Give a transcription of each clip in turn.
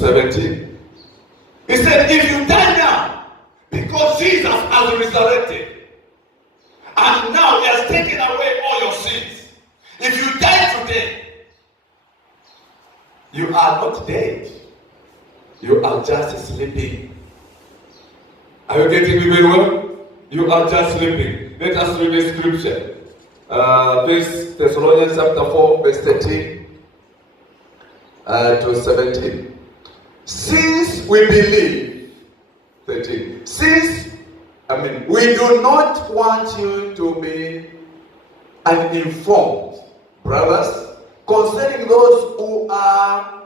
17. He said, if you die now, because Jesus has resurrected, and now he has taken away all your sins. If you die today, you are not dead. You are just sleeping. Are you getting me very well? You are just sleeping. Let us read the scripture. 1 Thessalonians chapter 4, verse 13 to 17. Since we believe, 13. We do not want you to be uninformed, brothers, concerning those who are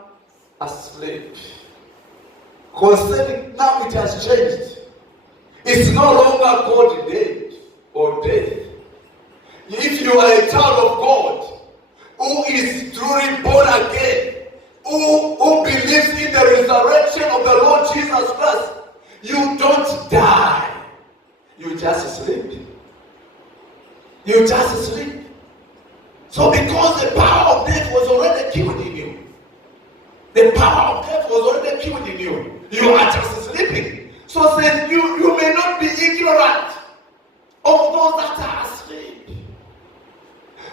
asleep. Concerning, now it has changed. It's no longer called dead or death. If you are a child of God, who is truly born again, who believes in the resurrection of the Lord Jesus Christ, you don't die. You just sleep. You just sleep. So because the power of death was already killed in you, the power of death was already killed in you, you are just sleeping. So then you may not be ignorant of those that are asleep,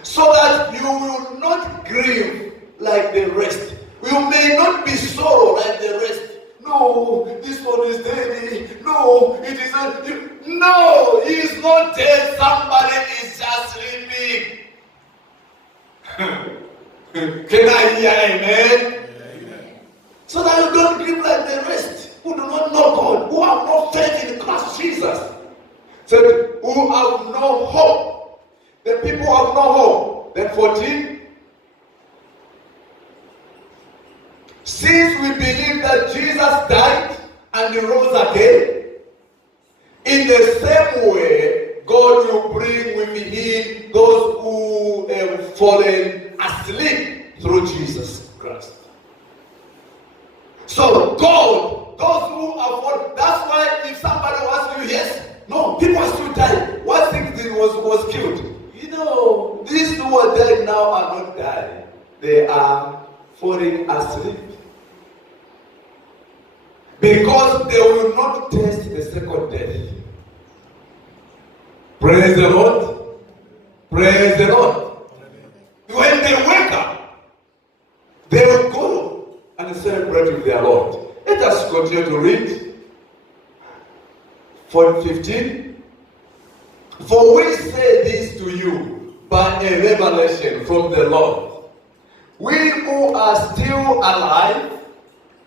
so that you will not grieve like the rest. You may not be sorrow like the rest. No, this one is dead. No, it is not. No, he is not dead. Somebody is just sleeping. Can I hear amen? Amen? So that you don't grieve like the rest, who do not know God, who have no faith in Christ Jesus. So who have no hope. The people who have no hope. Then 14. Since we believe that Jesus died and he rose again, in the same way, God will bring with him those who have fallen asleep through Jesus Christ. So God, those who have fallen, that's why if somebody asks you, yes, no, people are still dying. One thing was killed. You know, these who are dead now are not dying. They are falling asleep. Because they will not taste the second death. Praise the Lord. Praise the Lord. When they wake up, they will go and celebrate with their Lord. Let us continue to read. 15. For we say this to you by a revelation from the Lord. We who are still alive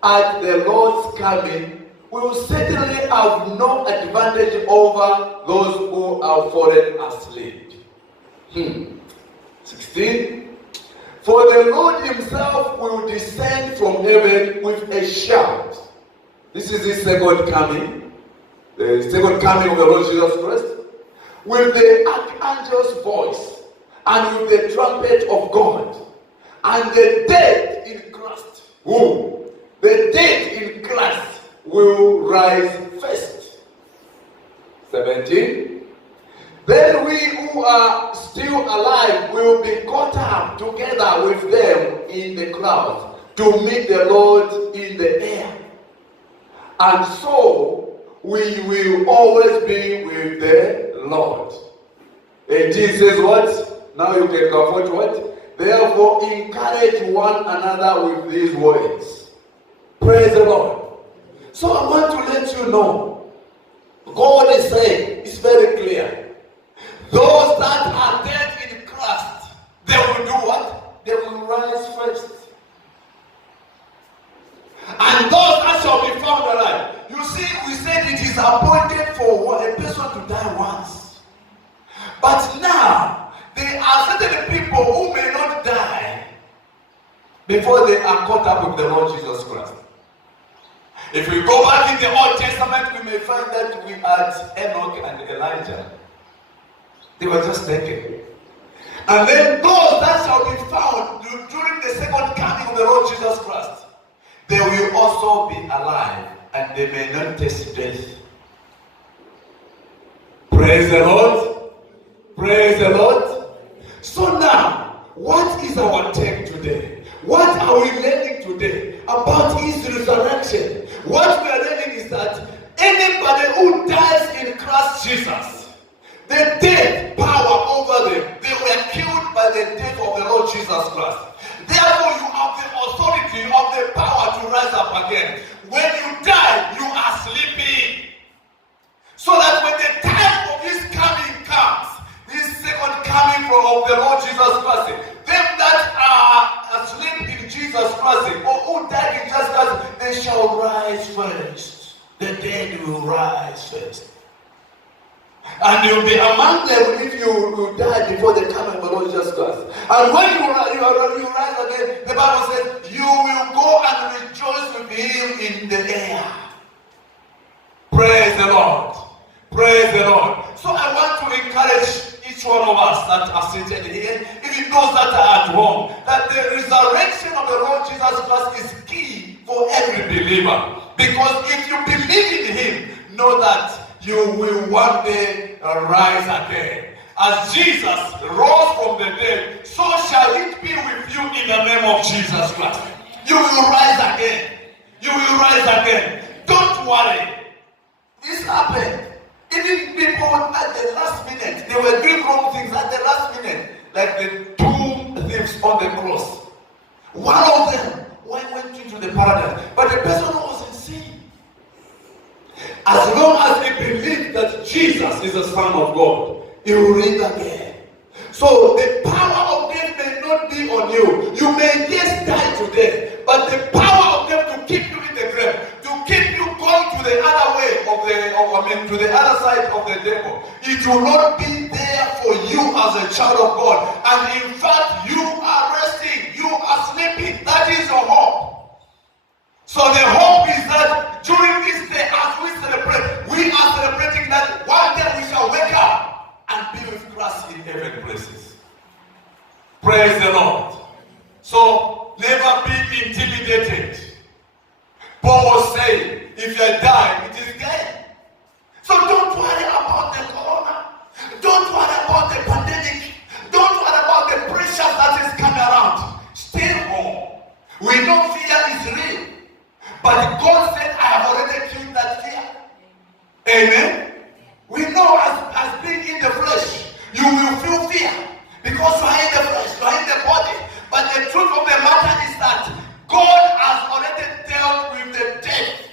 at the Lord's coming will certainly have no advantage over those who have fallen asleep. 16. For the Lord himself will descend from heaven with a shout. This is his second coming. The second coming of the Lord Jesus Christ. With the archangel's voice and with the trumpet of God. And the dead in Christ. Who? The dead in Christ will rise first. 17. Then we who are still alive will be caught up together with them in the clouds to meet the Lord in the air. And so we will always be with the Lord. And Jesus says what? Now you can comfort what? Therefore encourage one another with these words. Praise the Lord. So I want to let you know, God is saying, it's very clear. Those that are dead in Christ, they will do what? They will rise first. And those that shall be found alive. You see, we said it is appointed for a person to die once. But now, there are certain people who may not die before they are caught up with the Lord Jesus Christ. If we go back in the Old Testament, we may find that we had Enoch and Elijah. They were just taken. And then those that shall be found during the second coming of the Lord Jesus Christ, they will also be alive and they may not taste death. Praise the Lord. Praise the Lord. So now, what is our take today? What are we learning today? I about his resurrection. What we are learning is that anybody who dies in Christ Jesus, the death power over them, they were killed by the death of the Lord Jesus Christ. Therefore, you have the authority, you have the power to rise up again. When you die, you are sleeping. So that when the time of his coming comes, this second coming of the Lord Jesus Christ, them that are asleep in Jesus Christ, or who died in Jesus Christ, they shall rise first. The dead will rise first. And you'll be among them if you die before the coming of the Lord Jesus Christ. And when you rise again, the Bible says, you will go and rejoice with him in the air. Praise the Lord. Praise the Lord. So I want to encourage each one of us that are seated here, even those that are at home, that the resurrection of the Lord Jesus Christ is key for every believer. Because if you believe in him, know that you will one day rise again. As Jesus rose from the dead, so shall it be with you in the name of Jesus Christ. You will rise again. You will rise again. Don't worry. This happened. Even people at the last minute, they were doing wrong things at the last minute. Like the two thieves on the cross. One of them went into the paradise. But the person who was in sin, as long as he believed that Jesus is the Son of God, he will rise again. So the power of death may not be on you. You may just die today, but the power of death to keep you in the grave, to keep you going to the other way to the other side of the devil, it will not be there for you as a child of God. And in fact, you are resting, you are sleeping. That is your hope. So the hope is that during this day, as we celebrate, we are celebrating that one day we shall wake up and be with Christ in heaven places. Praise the Lord. So never be intimidated. Paul was saying, if you die, it is dead. So don't worry about the corona. Don't worry about the pandemic. Don't worry about the pressure that is coming around. Stay home. We know fear is real. But God said, I have already killed that fear. Amen. We know as being in the flesh, you will feel fear. Because you are in the flesh, you are in the body. But the truth of the matter is that God has already dealt with the death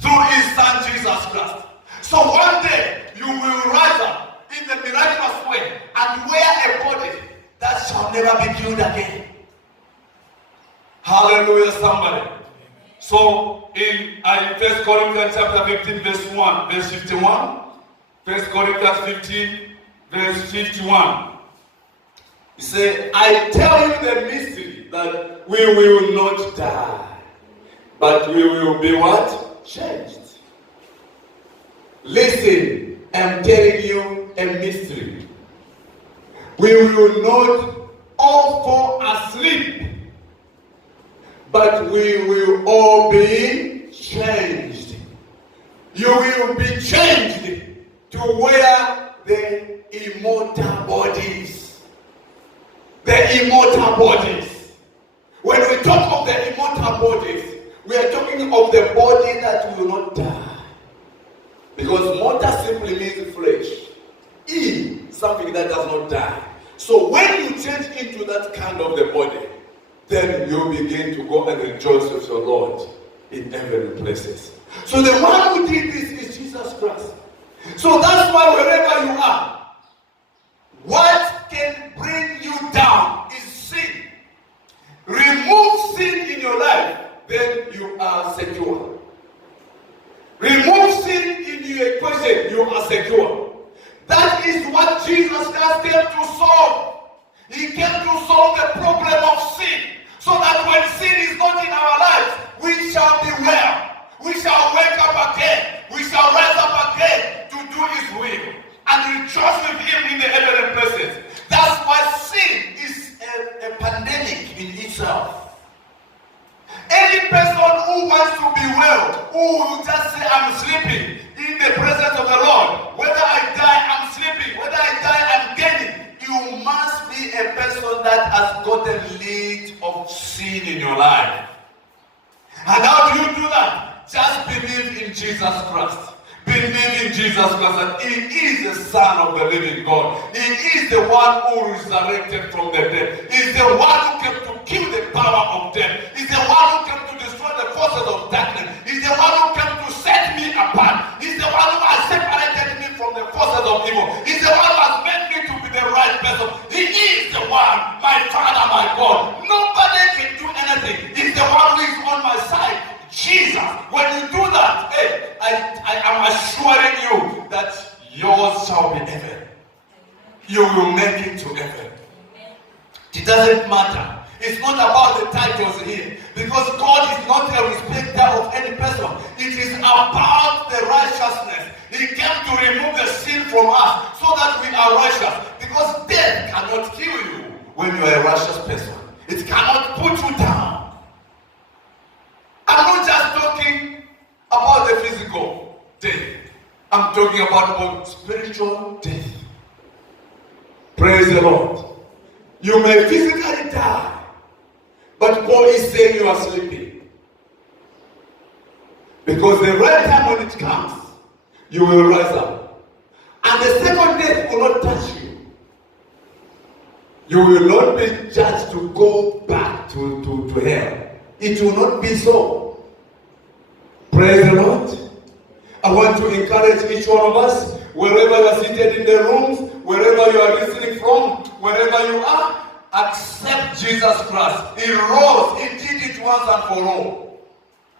through his son Jesus Christ. So one day you will rise up in the miraculous way and wear a body that shall never be killed again. Hallelujah, somebody. So in 1 Corinthians chapter 15 verse 51, 1 Corinthians 15 verse 51. He said, I tell you the mystery that we will not die, but we will be what? Changed. Listen, I'm telling you a mystery. We will not all fall asleep, but we will all be changed. You will be changed to wear the immortal bodies. The immortal bodies. When we talk of the immortal bodies, we are talking of the body that will not die. Because mortal simply means flesh. Something that does not die. So when you change into that kind of the body, then you begin to go and rejoice with your Lord in heavenly places. So the one who did this is Jesus Christ. So that's why wherever you are, what can bring you down is sin. Remove sin in your life, then you are secure. Remove sin in your equation, you are secure. That is what Jesus Christ came to solve. He came to solve the problem of sin. So that when sin is not in our lives, we shall be well. We shall wake up again. We shall rise up again to do his will. And rejoice with him in the heavenly places. That's why sin is a pandemic in itself. Any person who wants to be well, who will just say, I'm sleeping in the presence of the Lord. Whether I die, I'm sleeping. Whether I die, I'm gaining. You must be a person that has gotten rid of sin in your life. And how do you do that? Just believe in Jesus Christ. Believe in Jesus Christ that He is the Son of the living God. He is the one who resurrected from the dead. He is the one who came to kill the power of death. He is the one who came to destroy the forces of darkness. He is the one who came to set me apart. He is the one who has separated me from the forces of evil. He is the one who has made me to be the right person. He is the one, my Father, my God. Nobody can do anything. He is the one who is on my side. Jesus, when you do that, hey, I am assuring you that yours shall be heaven. You will make it to heaven. It doesn't matter. It's not about the titles here, because God is not a respecter of any person. It is about the righteousness. He came to remove the sin from us so that we are righteous. Because death cannot kill you when you are a righteous person. It cannot put you down. I'm not just talking about the physical death. I'm talking about spiritual death. Praise the Lord. You may physically die, but Paul is saying you are sleeping. Because the right time when it comes, you will rise up. And the second death will not touch you. You will not be judged to go back to hell. It will not be so. Praise the Lord. I want to encourage each one of us, wherever you are seated in the rooms, wherever you are listening from, wherever you are, accept Jesus Christ. He rose. He did it once and for all.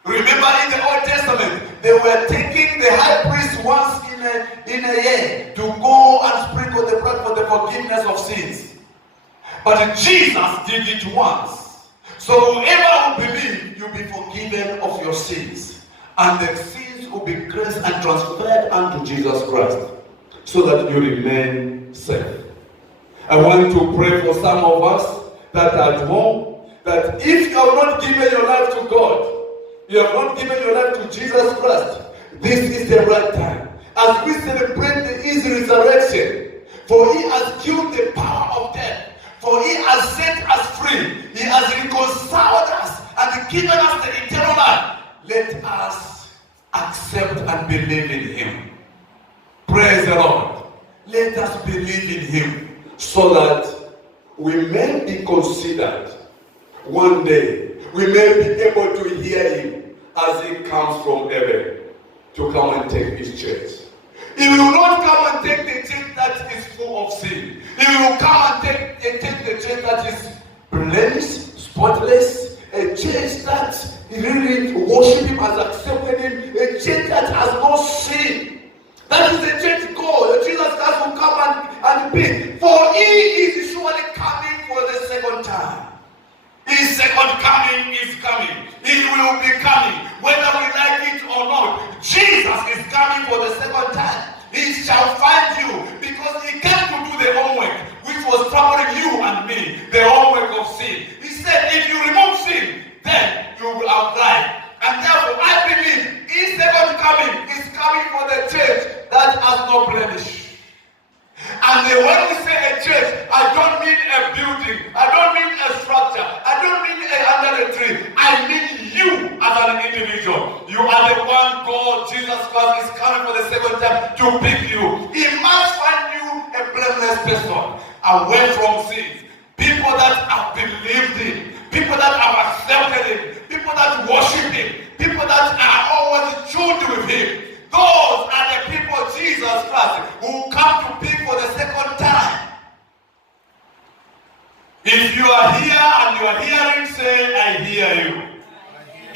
Remember in the Old Testament, they were taking the high priest once in a year to go and sprinkle the blood for the forgiveness of sins. But Jesus did it once. So whoever will believe, you'll be forgiven of your sins. And the sins will be cleansed and transferred unto Jesus Christ, so that you remain safe. I want to pray for some of us that are at home, that if you have not given your life to God, you have not given your life to Jesus Christ, this is the right time. As we celebrate His resurrection, for He has killed the power of death. For He has set us free. He has reconciled us and given us the eternal life. Let us accept and believe in Him. Praise the Lord. Let us believe in Him so that we may be considered one day. We may be able to hear Him as He comes from heaven to come and take His church. He will not come and take the church that is full of sin. He will come and take the church that is blameless, spotless, a church that really worship Him, has accepted Him, a church that has no sin. That is the church God. Jesus Christ will come and be. For He is surely coming for the second time. His second coming is coming. He will be coming. Whether we like it or not, Jesus is coming for the second time. He shall find you, because He came to do the homework, which was troubling you and me, the homework of sin. He said, if you remove sin, then you will have life. And therefore, I believe His second coming is coming for the church that has no blemish. And when we say a church, I don't mean a building, I don't mean a structure, I don't mean under a tree. I mean you as an individual. You are the one God, Jesus Christ, is coming for the second time to pick you. He must find you a blameless person, away from sins. People that have believed Him, people that have accepted Him, people that worship Him, people that are always tuned with Him. Those are the people, Jesus Christ, who come to pick for the second time. If you are here and you are hearing, say, I hear you.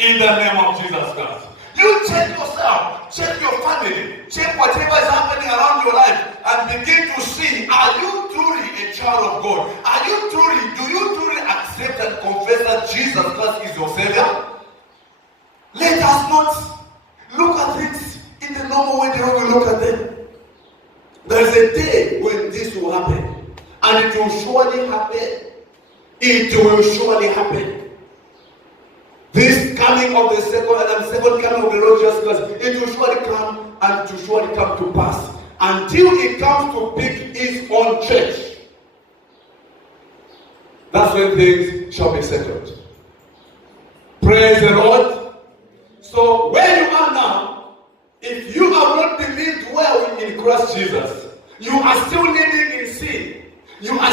In the name of Jesus Christ. You check yourself, check your family, check whatever is happening around your life, and begin to see, are you truly a child of God? Do you truly accept and confess that Jesus Christ is your Savior? Let us not look at things in the normal way the way we look at them. There is a day when this will happen, and it will surely happen. It will surely happen. This coming of the second coming of the Lord Jesus Christ, it will surely come, and it will surely come to pass until He comes to pick His own church. That's when things shall be settled. Praise the Lord.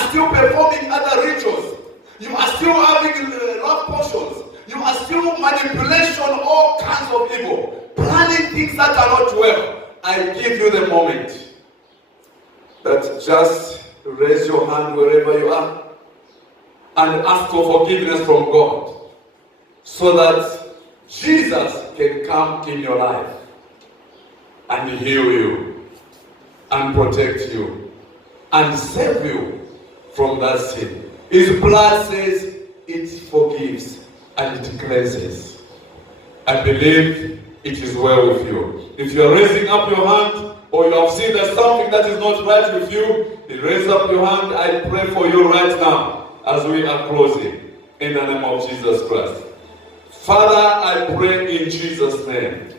are still performing other rituals. You are still having love potions. You are still manipulation, all kinds of evil. Planning things that are not well. I give you the moment that just raise your hand wherever you are and ask for forgiveness from God so that Jesus can come in your life and heal you and protect you and save you from that sin. His blood says it forgives and it cleanses. I believe it is well with you. If you are raising up your hand or you have seen that something that is not right with you, raise up your hand. I pray for you right now as we are closing in the name of Jesus Christ. Father, I pray in Jesus' name.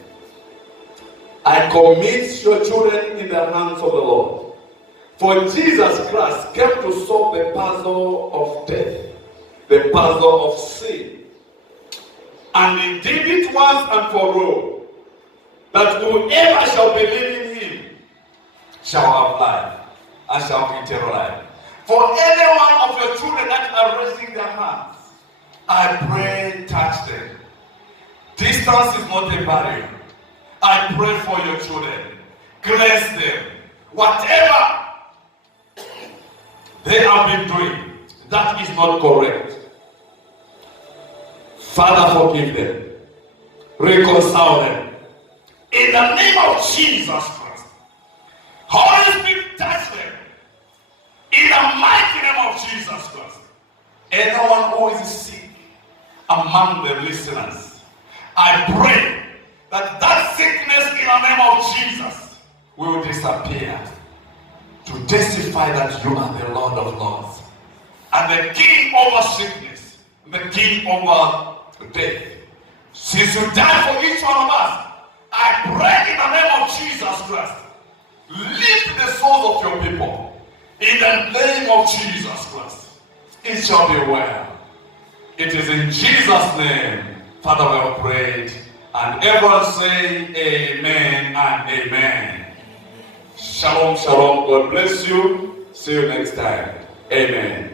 I commit your children in the hands of the Lord. For Jesus Christ came to solve the puzzle of death, the puzzle of sin. And he did it once and for all, that whoever shall believe in him shall have life and shall have eternal life. For any one of your children that are raising their hands, I pray, touch them. Distance is not a barrier. I pray for your children. Cleanse them. Whatever they have been doing that is not correct, Father, forgive them. Reconcile them. In the name of Jesus Christ. Holy Spirit, touch them. In the mighty name of Jesus Christ. Anyone who is sick among the listeners, I pray that that sickness in the name of Jesus will disappear, to testify that you are the Lord of Lords and the King over sickness, the King over death. Since you died for each one of us, I pray in the name of Jesus Christ, lift the souls of your people in the name of Jesus Christ. It shall be well. It is in Jesus' name, Father, we have prayed. And everyone say amen and amen. Shalom, shalom. God bless you. See you next time. Amen.